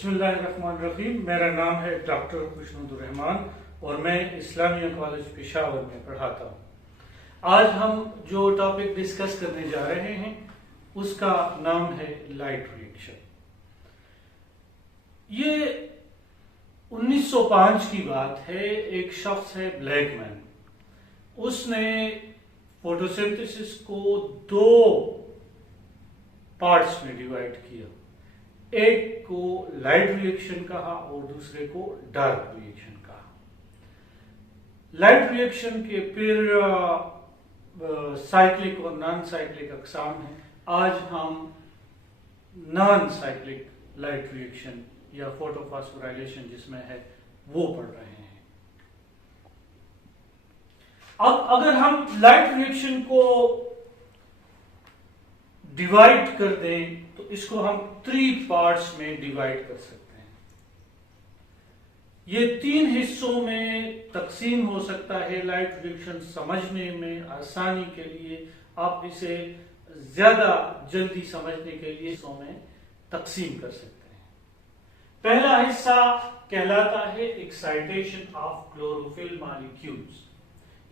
बिस्मिल्लाहिर्रहमानिर्रहीम। मेरा नाम है डॉक्टर खुशनुदुर रहमान और मैं इस्लामिया कॉलेज पेशावर में पढ़ाता हूँ। आज हम जो टॉपिक डिस्कस करने जा रहे हैं उसका नाम है लाइट रिएक्शन। ये 1905 की बात है। एक शख्स है ब्लैकमैन, उसने फोटोसिंथेसिस को दो पार्ट्स में डिवाइड किया। एक को लाइट रिएक्शन कहा और दूसरे को डार्क रिएक्शन कहा। लाइट रिएक्शन के फिर साइक्लिक और नॉन साइक्लिक अकसाम हैं। आज हम नॉन साइक्लिक लाइट रिएक्शन या फोटोफॉस्फोराइलेशन जिसमें है वो पढ़ रहे हैं। अब अगर हम लाइट रिएक्शन को डिवाइड कर दें तो इसको हम 3 पार्ट्स में डिवाइड कर सकते हैं। ये 3 हिस्सों में तकसीम हो सकता है। लाइट रिएक्शन समझने में आसानी के लिए आप इसे ज्यादा जल्दी समझने के लिए हिस्सों में तकसीम कर सकते हैं। पहला हिस्सा कहलाता है एक्साइटेशन ऑफ क्लोरोफिल मॉलिक्यूल्स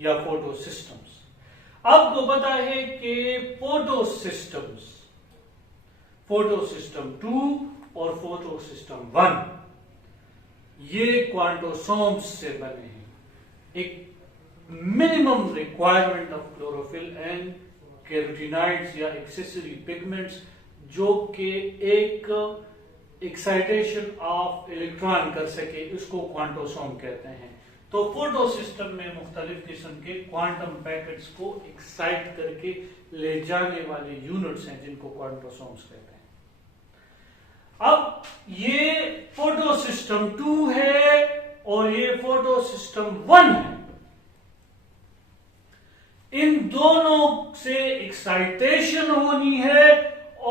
या फोटोसिस्टम्स। आपको पता है कि फोटोसिस्टम 2 और फोटोसिस्टम 1 ये क्वांटोसोम्स से बने हैं। एक minimum requirement of chlorophyll and carotenoids या एक्सेसरी पिगमेंट्स जो कि एक एक्साइटेशन ऑफ इलेक्ट्रॉन कर सके, उसको क्वांटोसोम कहते हैं। तो फोटोसिस्टम में मुख्तलिफ किस्म के क्वांटम पैकेट्स को एक्साइट करके ले जाने वाले यूनिट्स हैं जिनको क्वांटोसोम्स कहते हैं। अब ये फोटोसिस्टम 2 है और ये फोटोसिस्टम 1 है। इन दोनों से एक्साइटेशन होनी है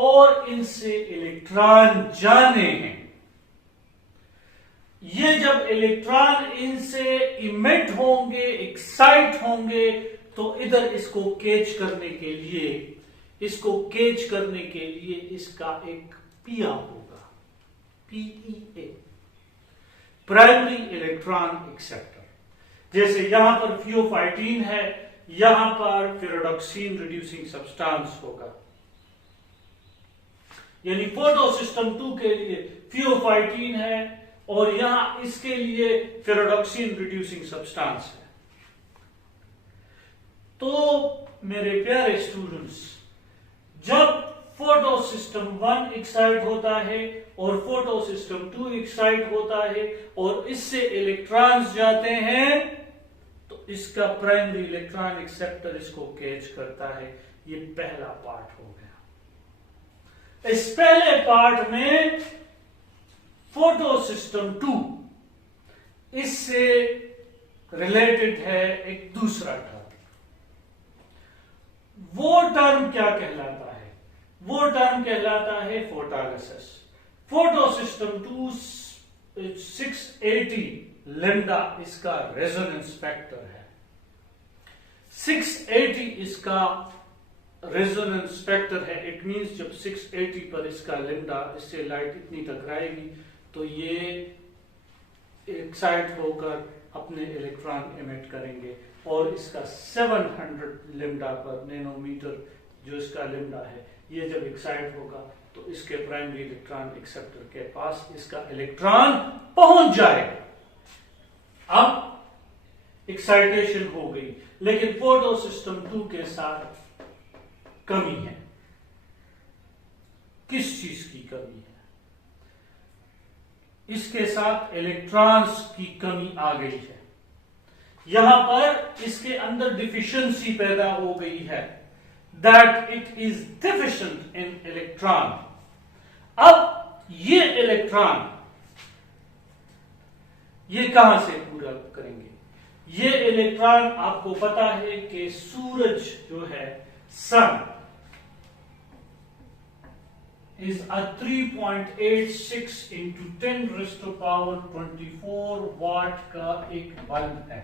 और इनसे इलेक्ट्रॉन जाने हैं। ये जब इलेक्ट्रॉन इनसे इमिट होंगे, एक्साइट होंगे, तो इधर इसको कैच करने के लिए इसका एक पिया होगा, PEA, प्राइमरी इलेक्ट्रॉन एक्सेप्टर। जैसे यहां पर थियोफाइटीन है, यहां पर फेरोडॉक्सिन रिड्यूसिंग सब्सटेंस होगा। यानी फोटोसिस्टम 2 के लिए थियोफाइटीन है और यहां इसके लिए फेरोडॉक्सिन रिड्यूसिंग सब्सटेंस है। तो मेरे प्यारे स्टूडेंट्स, जब फोटोसिस्टम 1 एक्साइट होता है और फोटोसिस्टम 2 एक्साइट होता है और इससे इलेक्ट्रॉन्स जाते हैं तो इसका प्राइमरी इलेक्ट्रॉन एक्सेप्टर इसको कैच करता है। ये पहला पार्ट हो गया। इस पहले पार्ट में फोटोसिस्टम 2 इससे रिलेटेड है एक दूसरा टर्म। वो टर्म क्या कहलाता है? वो टर्म कहलाता है फोटोलिसिस। फोटोसिस्टम 2 680 लैम्डा इसका रेजोनेंस फैक्टर है। 680 इसका रेजोनेंस फैक्टर है। इट मींस जब 680 पर इसका लैम्डा, इससे लाइट इतनी टकराएगी तो ये एक्साइट होकर अपने इलेक्ट्रॉन इमिट करेंगे और इसका 700 लैम्डा पर नैनोमीटर जो इसका लैम्डा है, ये जब एक्साइट होगा तो इसके प्राइमरी इलेक्ट्रॉन एक्सेप्टर के पास इसका इलेक्ट्रॉन पहुंच जाएगा। अब एक्साइटेशन हो गई, लेकिन फोटोसिस्टम 2 के साथ कमी है। किस चीज की कमी है? इसके साथ इलेक्ट्रॉन्स की कमी आ गई है। यहां पर इसके अंदर डिफिशियंसी पैदा हो गई है, that it is deficient in electron. अब ये इलेक्ट्रॉन ये कहां से पूरा करेंगे? ये इलेक्ट्रॉन आपको पता है कि सूरज जो है, सन is a 3.86 into 10 raised to power 24 वाट का एक बल्ब है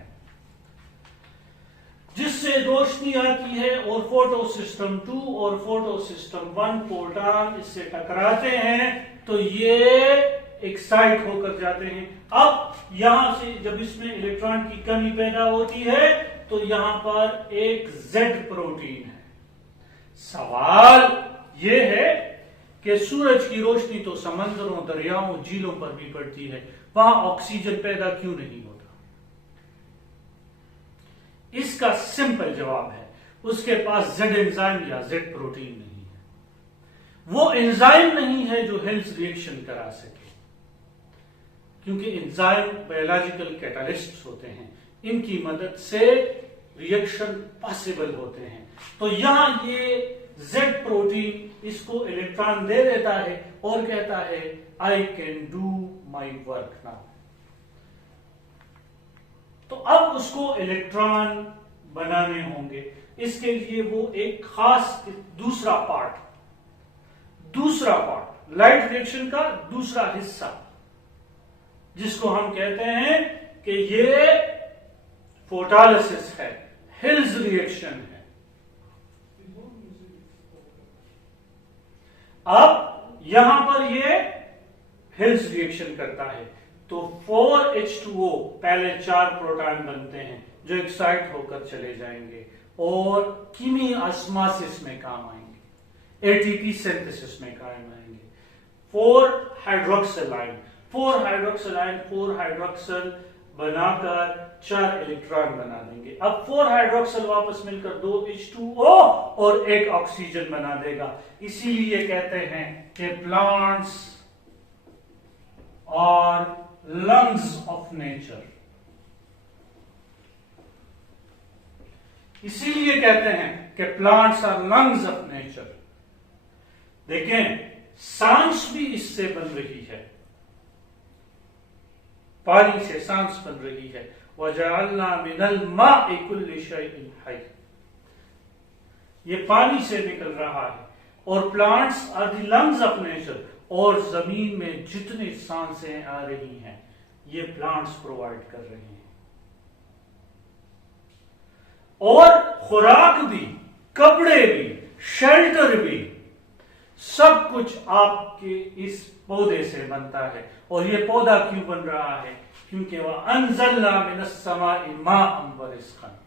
जिससे रोशनी आती है और फोटोसिस्टम 2 और फोटोसिस्टम 1 प्रोटॉन इससे टकराते हैं तो ये एक्साइट होकर जाते हैं। अब यहां से जब इसमें इलेक्ट्रॉन की कमी पैदा होती है तो यहां पर एक जेड प्रोटीन है। सवाल यह है कि सूरज की रोशनी तो समंदरों, दरियाओं, झीलों पर भी पड़ती है, वहां ऑक्सीजन पैदा क्यों नहीं होता? इसका सिंपल जवाब है, उसके पास जेड एंजाइम या जेड प्रोटीन नहीं है। वो एंजाइम नहीं है जो हेल्स रिएक्शन करा सके, क्योंकि एंजाइम बायोलॉजिकल कैटालिस्ट होते हैं, इनकी मदद से रिएक्शन पॉसिबल होते हैं। तो यहां ये जेड प्रोटीन इसको इलेक्ट्रॉन दे देता है और कहता है I can do my work now. तो अब उसको इलेक्ट्रॉन बनाने होंगे, इसके लिए वो एक खास दूसरा पार्ट लाइट रिएक्शन का दूसरा हिस्सा, जिसको हम कहते हैं कि ये फोटोलिसिस है, हिल्स रिएक्शन है। अब यहां पर ये हिल्स रिएक्शन करता है तो 4H2O पहले 4 प्रोटॉन बनते हैं जो एक्साइट होकर चले जाएंगे और कीमी ऑस्मोसिस में काम आएंगे, एटीपी सिंथेसिस में काम आएंगे। 4 हाइड्रोक्सिल बनाकर 4 इलेक्ट्रॉन बना देंगे। अब 4 हाइड्रोक्सिल वापस मिलकर 2 H2O और 1 ऑक्सीजन बना देगा। इसीलिए कहते हैं कि प्लांट्स और लंग्स ऑफ नेचर, इसीलिए कहते हैं कि plants are lungs of nature. देखें, सांस भी इससे बन रही है, पानी से सांस बन रही है। वजअलना मिनल माइ कुल्लि शैइन हय, ये पानी से निकल रहा है। और plants are the lungs of nature, और जमीन में जितनी सांसें आ रही हैं ये प्लांट्स प्रोवाइड कर रहे हैं। और खुराक भी, कपड़े भी, शेल्टर भी, सब कुछ आपके इस पौधे से बनता है। और ये पौधा क्यों बन रहा है? क्योंकि वह अंज़लना मिनस समाई माअन व रिज़्क़न,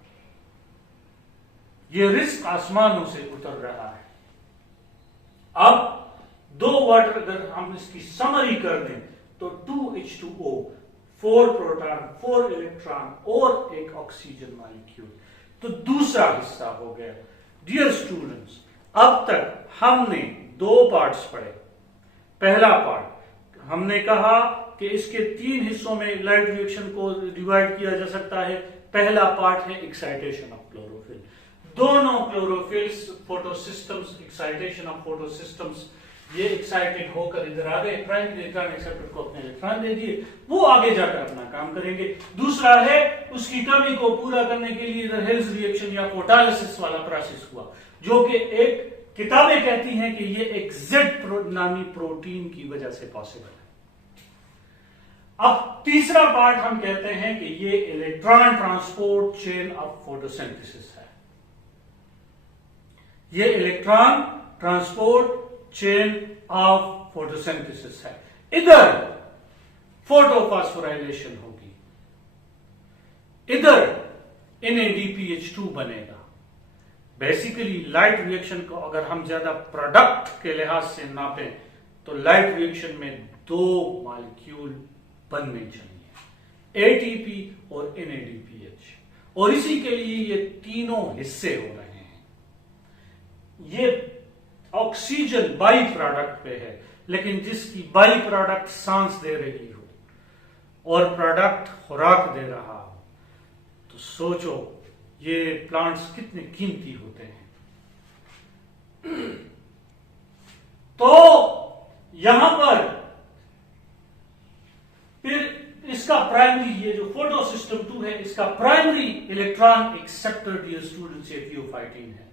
ये रिस्क आसमानों से उतर रहा है। अब 2 वाटर अगर हम इसकी समरी कर दें तो 2H2O, 4 प्रोटॉन, 4 इलेक्ट्रॉन और 1 ऑक्सीजन मॉलिक्यूल। तो दूसरा हिस्सा हो गया। डियर स्टूडेंट्स, अब तक हमने 2 पार्ट्स पढ़े। पहला पार्ट हमने कहा कि इसके 3 हिस्सों में लाइट रिएक्शन को डिवाइड किया जा सकता है। पहला पार्ट है एक्साइटेशन ऑफ क्लोरोफिल। दोनों क्लोरोफिल्स फोटोसिस्टम्स, एक्साइटेशन ऑफ फोटोसिस्टम्स, ये एक्साइटेड होकर इधर आ गए, प्राइमरी इलेक्ट्रॉन एक्सेप्टर को अपने इलेक्ट्रॉन दे दिए, वो आगे जाकर अपना काम करेंगे। दूसरा है उसकी कमी को पूरा करने के लिए इधर हेल्स रिएक्शन या फोटोलिसिस वाला प्रोसेस हुआ, जो कि एक किताबें कहती हैं कि ये एक जेड नामी प्रोटीन की वजह से पॉसिबल है। अब तीसरा पार्ट हम कहते हैं कि ये electron transport chain of photosynthesis है। ये electron transport chain of photosynthesis है। इधर फोटोफॉस्फोराइलेशन होगी, इधर NADPH2 बनेगा। बेसिकली लाइट रिएक्शन को अगर हम ज्यादा प्रोडक्ट के लिहाज से नापें तो लाइट रिएक्शन में 2 मॉलिक्यूल बनने चाहिए, ATP और NADPH, और इसी के लिए ये तीनों हिस्से हो रहे हैं। ये ऑक्सीजन बाई प्रोडक्ट पे है, लेकिन जिसकी बाई प्रोडक्ट सांस दे रही हो और प्रोडक्ट खुराक दे रहा हो, तो सोचो ये प्लांट्स कितने कीमती होते हैं। तो यहां पर फिर इसका प्राइमरी, ये जो फोटो सिस्टम 2 है, इसका primary electron acceptor dear students FeO14 है,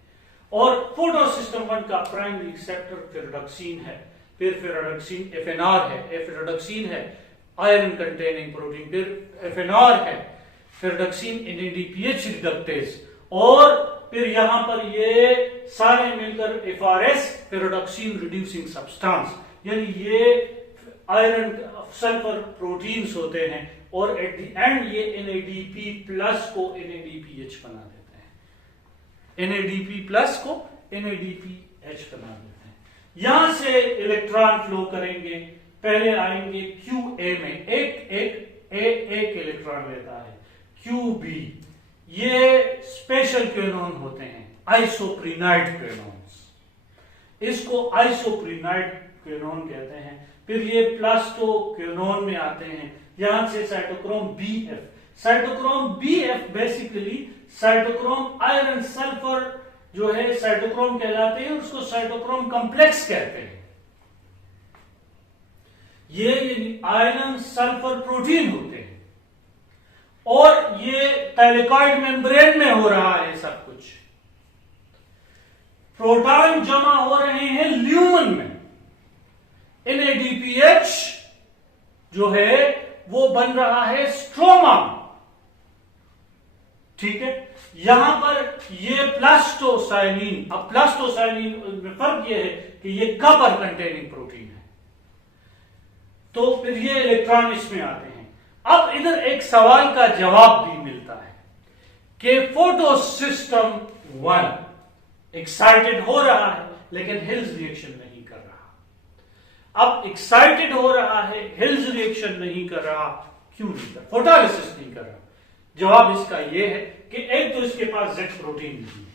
और फोटो सिस्टम 1 का प्राइमरी एक्सेप्टर फेरोडक्सिन है। फिर फेरोडक्सिन FNR है, फेरोडक्सिन है आयरन कंटेनिंग प्रोटीन, फिर FNR है फेरोडक्सिन NADPH रिडक्टेज, और फिर यहां पर ये सारे मिलकर FRS फेरोडक्सिन रिड्यूसिंग सब्सटेंस, यानी ये आयरन सल्फर प्रोटीन्स होते हैं और एट द एंड ये NADP प्लस को NADPH बना देते हैं। NADP प्लस को NADPH बना देते हैं। यहां से इलेक्ट्रॉन फ्लो करेंगे, पहले आएंगे QA में, एक इलेक्ट्रॉन लेता है। QB, ये स्पेशल क्विनोन होते हैं, आइसोप्रीनाइड क्विनोन्स, इसको आइसोप्रीनाइड क्विनोन कहते हैं। फिर ये प्लास्टो क्विनोन में आते हैं, यहां से cytochrome BF। Cytochrome BF basically cytochrome iron sulphur जो है साइटोक्रोम कहलाते हैं, उसको साइटोक्रोम कॉम्प्लेक्स कहते हैं। ये आयरन सल्फर प्रोटीन होते हैं और ये थाइलेकॉइड मेम्ब्रेन में हो रहा है सब कुछ। प्रोटॉन जमा हो रहे हैं ल्यूमन में। NADPH जो है वो बन रहा है स्ट्रोमा, ठीक है। यहां पर ये प्लास्टोसाइलिन, अब प्लास्टोसाइलिन में फर्क ये है कि ये कपर कंटेनिंग प्रोटीन है, तो फिर ये इलेक्ट्रॉन इसमें आते हैं। अब इधर एक सवाल का जवाब भी मिलता है कि फोटो सिस्टम 1 एक्साइटेड हो रहा है लेकिन हिल्स रिएक्शन नहीं कर रहा। अब एक्साइटेड हो रहा है, हिल्स रिएक्शन नहीं कर रहा, क्यों नहीं कर, फोटोलिसिस नहीं कर रहा? जवाब इसका यह है कि एक तो इसके पास Z प्रोटीन नहीं है।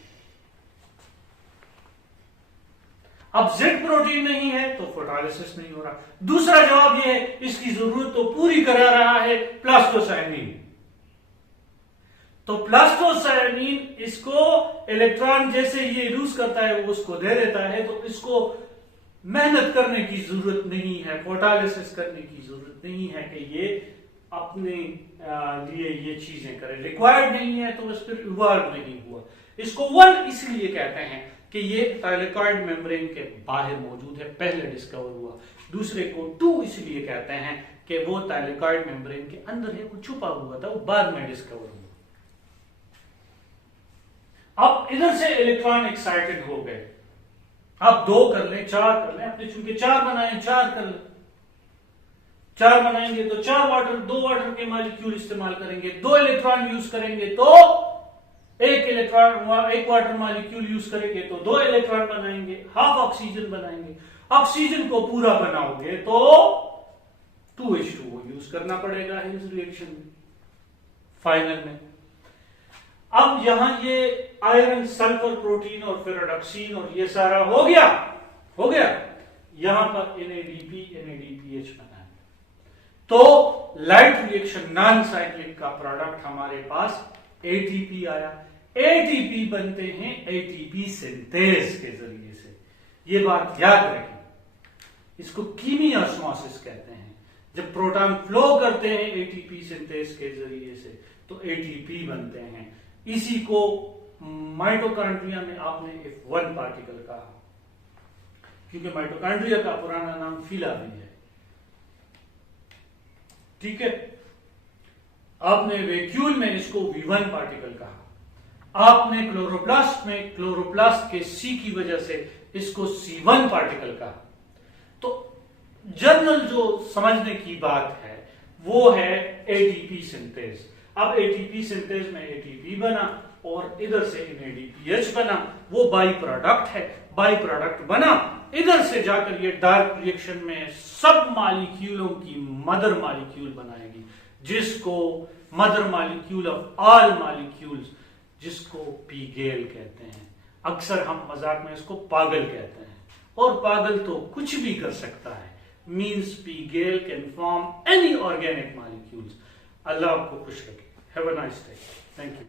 अब Z प्रोटीन नहीं है तो फोटोलिसिस नहीं हो रहा। दूसरा जवाब यह है इसकी जरूरत तो पूरी करा रहा है प्लास्टोसाइनिन, तो प्लास्टोसाइनिन इसको इलेक्ट्रॉन जैसे ये यूज करता है वो उसको दे देता है, तो इसको मेहनत करने की जरूरत नहीं है, फोटोलिसिस करने की जरूरत नहीं है कि ये अपने लिए ये चीजें करे, रिक्वायर्ड नहीं है, तो बस फिर इवॉल्व नहीं हुआ। इसको 1 इसलिए कहते हैं कि ये थाइलेकॉइड मेम्ब्रेन के बाहर मौजूद है, पहले डिस्कवर हुआ। दूसरे को 2 इसलिए कहते हैं कि वो थाइलेकॉइड मेम्ब्रेन के अंदर है, वो छुपा हुआ था, वो बाद में डिस्कवर हुआ। अब इधर से इलेक्ट्रॉन एक्साइटेड हो गए, अब 2 कर लें, 4 कर लें, अपने चूंकि 4 बनाए 4 कर लें। 4 बनाएंगे तो 2 वाटर के मॉलिक्यूल इस्तेमाल करेंगे, 2 इलेक्ट्रॉन यूज करेंगे तो 1 वाटर मॉलिक्यूल यूज करेंगे तो 2 इलेक्ट्रॉन बनाएंगे, हाफ ऑक्सीजन बनाएंगे। ऑक्सीजन को पूरा बनाओगे तो 2H2O यूज करना पड़ेगा इस रिएक्शन में, फाइनल में। अब यहां ये आयरन सल्फर प्रोटीन और फेरोडक्सीन और ये सारा हो गया। यहां पर NADPH बना है, तो लाइट रिएक्शन नॉन साइक्लिक का प्रोडक्ट हमारे पास ATP आया। ATP बनते हैं ATP सिंथेज के जरिए से, ये बात याद रखें। इसको कीमियोस्मोसिस कहते हैं। जब प्रोटॉन फ्लो करते हैं ATP सिंथेज के जरिए से तो ATP बनते हैं। इसी को माइटोकॉन्ड्रिया में आपने F1 पार्टिकल कहा, क्योंकि माइटोकॉन्ड्रिया का पुराना नाम फीला भी है, ठीक है। आपने वैक्यूल में इसको V1 पार्टिकल कहा, आपने क्लोरोप्लास्ट में क्लोरोप्लास्ट के C की वजह से इसको C1 पार्टिकल कहा। तो जनरल जो समझने की बात है वो है ATP सिंथेज। अब ATP सिंथेज में ATP बना और इधर से NADPH बना, वो बाई प्रोडक्ट है। बाई प्रोडक्ट बना, इधर से जाकर ये डार्क रिएक्शन में सब मॉलिक्यूलों की मदर मॉलिक्यूल बनाएगी, जिसको mother molecule of all molecules, जिसको पीगेल कहते हैं। अक्सर हम मजाक में इसको पागल कहते हैं, और पागल तो कुछ भी कर सकता है। Means pigel can form any organic molecules. अल्लाह आपको खुश रखे। Have a nice day. Thank you.